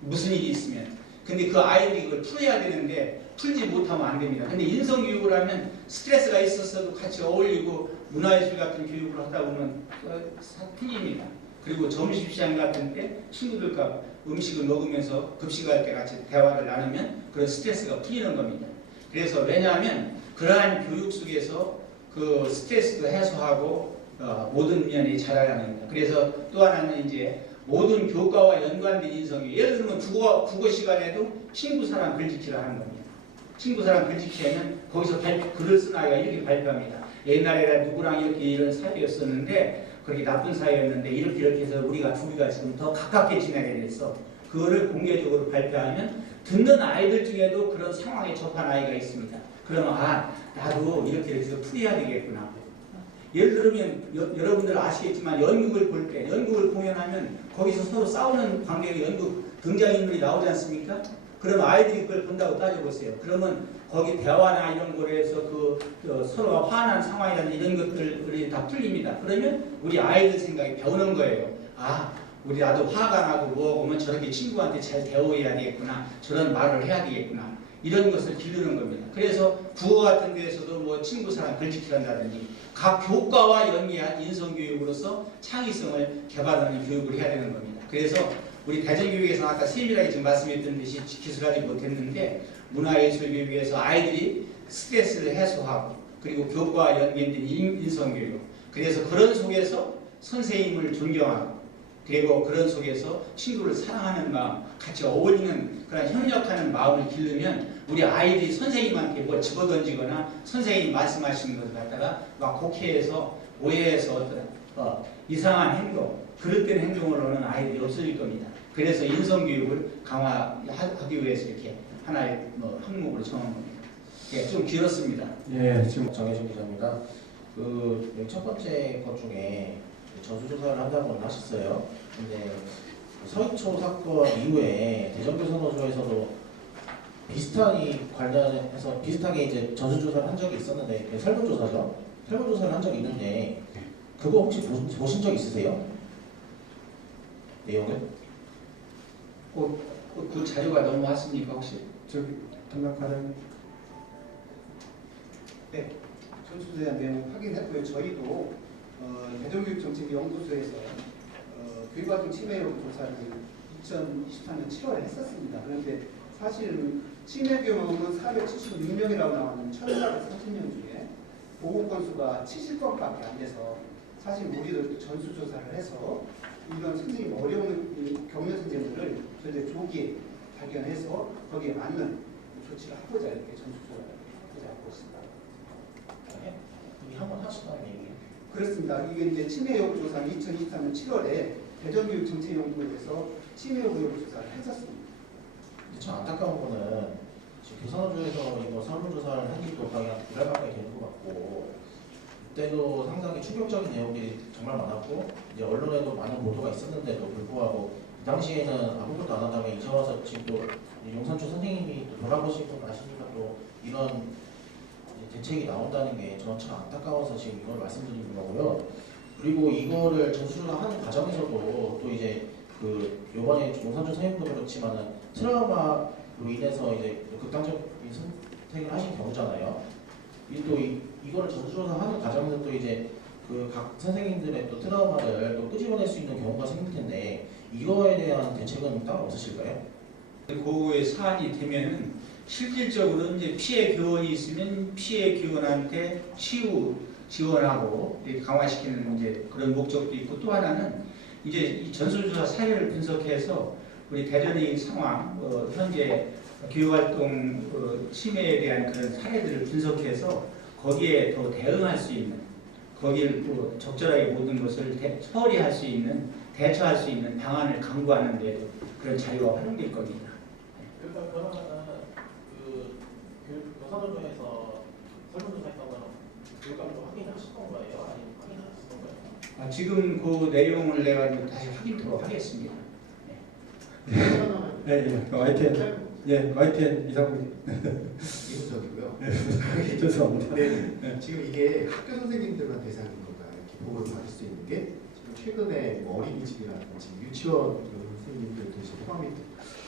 무슨 일이 있으면. 근데 그 아이들이 그걸 풀어야 되는데 풀지 못하면 안 됩니다. 근데 인성교육을 하면 스트레스가 있었어도 같이 어울리고 문화예술 같은 교육을 하다 보면 풀립니다. 그리고 점심시간 같은 때 친구들과 음식을 먹으면서 급식할 때 같이 대화를 나누면 그런 스트레스가 풀리는 겁니다. 그래서 왜냐하면 그러한 교육 속에서 그 스트레스도 해소하고 모든 면이 자라야 합니다. 그래서 또 하나는 이제 모든 교과와 연관된 인성교육. 예를 들면 국어 시간에도 친구 사랑 글짓기를 하는 겁니다. 친구 사랑 글짓기에는 거기서 글을 쓴 아이가 이렇게 발표합니다. 옛날에 누구랑 이렇게 이런 사이였었는데 그렇게 나쁜 사이였는데 이렇게 해서 우리가 둘이가 지금 더 가깝게 지내게 됐어. 그거를 공개적으로 발표하면 듣는 아이들 중에도 그런 상황에 접한 아이가 있습니다. 그러면 나도 이렇게 해서 풀어야 되겠구나. 예를 들면 여러분들 아시겠지만 연극을 볼 때 연극을 공연하면 거기서 서로 싸우는 관계의 연극 등장인물이 나오지 않습니까? 그러면 아이들이 그걸 본다고 따져보세요. 그러면 거기 대화나 이런 거에서 서로가 화난 상황이라는 이런 것들이 다 풀립니다. 그러면 우리 아이들 생각이 배우는 거예요. 우리 나도 화가 나고 뭐 오면 저렇게 친구한테 잘 대화해야 되겠구나. 저런 말을 해야 되겠구나. 이런 것을 기르는 겁니다. 그래서 국어 같은 데에서도 뭐 친구 사랑 글짓기 한다든지 각 교과와 연계한 인성교육으로서 창의성을 개발하는 교육을 해야 되는 겁니다. 그래서 우리 대전교육에서 아까 세밀하게 지금 말씀했던 듯이 기술하지 못했는데 문화예술교육에서 아이들이 스트레스를 해소하고 그리고 교과와 연계된 인성교육 그래서 그런 속에서 선생님을 존경하고 그리고 그런 속에서 친구를 사랑하는 마음 같이 어울리는 그런 협력하는 마음을 기르면 우리 아이들이 선생님한테 뭘 집어던지거나 선생님이 말씀하시는 것을 갖다가 막 곡해해서 오해해서 어떤 이상한 행동 그릇된 행동을 하는 아이들이 없어질 겁니다. 그래서 인성교육을 강화하기 위해서 이렇게 하나의 항목으로 정한 겁니다. 예, 좀 길었습니다. 예, 지금 정혜진 기자입니다. 여기 첫 번째 것 중에 전수조사를 한다고 하셨어요. 근데 서희초 사건 이후에 대전교선호조에서도 비슷한 관련해서 비슷하게 이제 전수조사를 한 적이 있었는데 설문조사죠. 설문조사를 한 적이 있는데 그거 혹시 보신 적 있으세요? 내용은? 그 자료가 넘어왔습니까 혹시? 저기 담당 과장님. 네, 전수조사에 대한 내용 확인했고요. 저희도 대전교육정책연구소에서 교육활동 침해 여부 조사를 2023년 7월에 했었습니다. 그런데 사실은 침해 경험은 476명이라고 나왔는데 1430명 중에 보고 건수가 70건밖에 안 돼서 사실 우리도 전수조사를 해서 이런 선생님 어려운 겪는 선생님들을 저희들 조기에 발견해서 거기에 맞는 조치를 하고자 이렇게 전수조사를 하고자 하고 있습니다. 이미 한번 하셨다는 얘기예요? 그렇습니다. 이게 이제 침해 여부 조사는 2023년 7월에 대전교육정책연구소에서 침해 여부 조사를 했었습니다. 참 안타까운 거는 지금 교선호조에서 이거 설문조사를 한 지도 거의 한 2달 가까이 되는 것 같고 그때도 상당히 충격적인 내용들이 정말 많았고 이제 언론에도 많은 보도가 있었는데도 불구하고 그 당시에는 아무것도 안 하다가 이제 와서 지금 또 용산초 선생님이 또 돌아보시고 나시니까 또 이런 대책이 나온다는 게 저는 참 안타까워서 지금 이걸 말씀드리는 거고요. 그리고 이거를 전수조사하는 과정에서도 또 이제 요번에 용산초 선생님도 그렇지만은 트라우마로 인해서 이제 극단적인 선택을 하신 경우잖아요. 이거를 전수조사하는 과정에서 또 이제 각 선생님들의 또 트라우마를 또 끄집어낼 수 있는 경우가 생길 텐데 이거에 대한 대책은 따로 없으실까요? 고의 사안이 되면은 실질적으로 이제 피해 교원이 있으면 피해 교원한테 치유 지원하고 강화시키는 이제 그런 목적도 있고 또 하나는 이제 이 전수조사 사례를 분석해서 우리 대전의 상황 현재 교육활동 침해에 대한 그런 사례들을 분석해서 거기에 더 대응할 수 있는 거기를 또 적절하게 모든 것을 처리할 수 있는 대처할 수 있는 방안을 강구하는 데 그런 자료가 활용될 겁니다. 그러니까 그러면은 교선호조에서 설문조사했던 거는 교육감도 확인하셨던 거예요? 아니면 확인 안 하셨던 거예요? 지금 그 내용을 내가 다시 확인토록 하겠습니다. 네, YTN. 예, YTN 이상국 이분석이고요. 죄송합니다. 네. 지금 이게 학교 선생님들만 대상인 건가요? 이렇게 보호를 받을 수 있는 게 지금 최근에 뭐 어린이집이라든지 유치원 이런 선생님들도 이제 포함이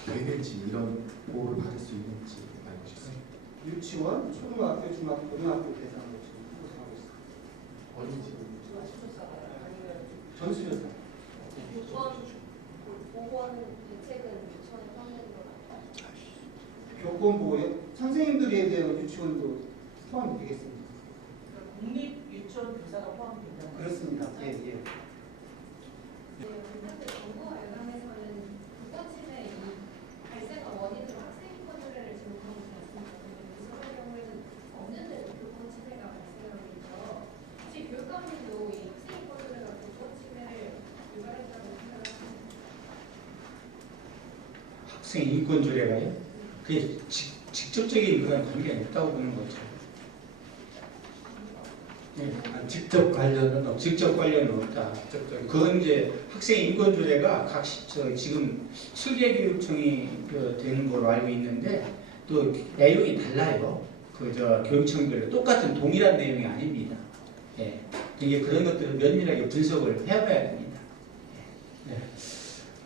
되는지 이런 보호를 받을 수 있는지 알고 싶습니다. 유치원, 초등학교, 중학교, 고등학교 대상으로 지금 구성하고 있습니다. 어린이집 전수조사. 보호하는 대책은 유치원에 포함되는 것 같아요. 교권 보호에 선생님들에 대한 유치원도 포함이 되겠습니다. 국립 유치원 교사가 포함된다는 그렇습니다. 예, 예. 현재 정부와 연합에서는 교권 침해 이 발생 원인으로 학생 인권 조례를 지목하고 있지 않습니까? 그래서 이 경우에는 없는데도 교권 침해가 발생하고 있죠. 혹시 교육감님도 이 학생 인권 조례가 교권 침해를 유발했다고 생각하십니까? 학생 인권 조례가요? 그게 직접적인 그런 관계가 있다고 보는 거죠. 네, 직접 관련은 없다. 그건 이제 학생 인권 조례가 지금 실계교육청이 되는 걸로 알고 있는데 또 내용이 달라요. 교육청별로 똑같은 동일한 내용이 아닙니다. 예, 이게 그런 것들을 면밀하게 분석을 해봐야 됩니다.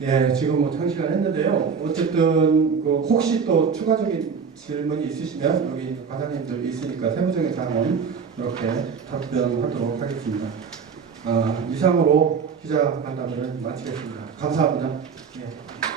예, 지금 뭐 장시간 했는데요. 어쨌든 혹시 또 추가적인 질문이 있으시면 여기 과장님들 있으니까 세부적인 사항은 이렇게 답변하도록 하겠습니다. 이상으로 기자 간담회를 마치겠습니다. 감사합니다. 예.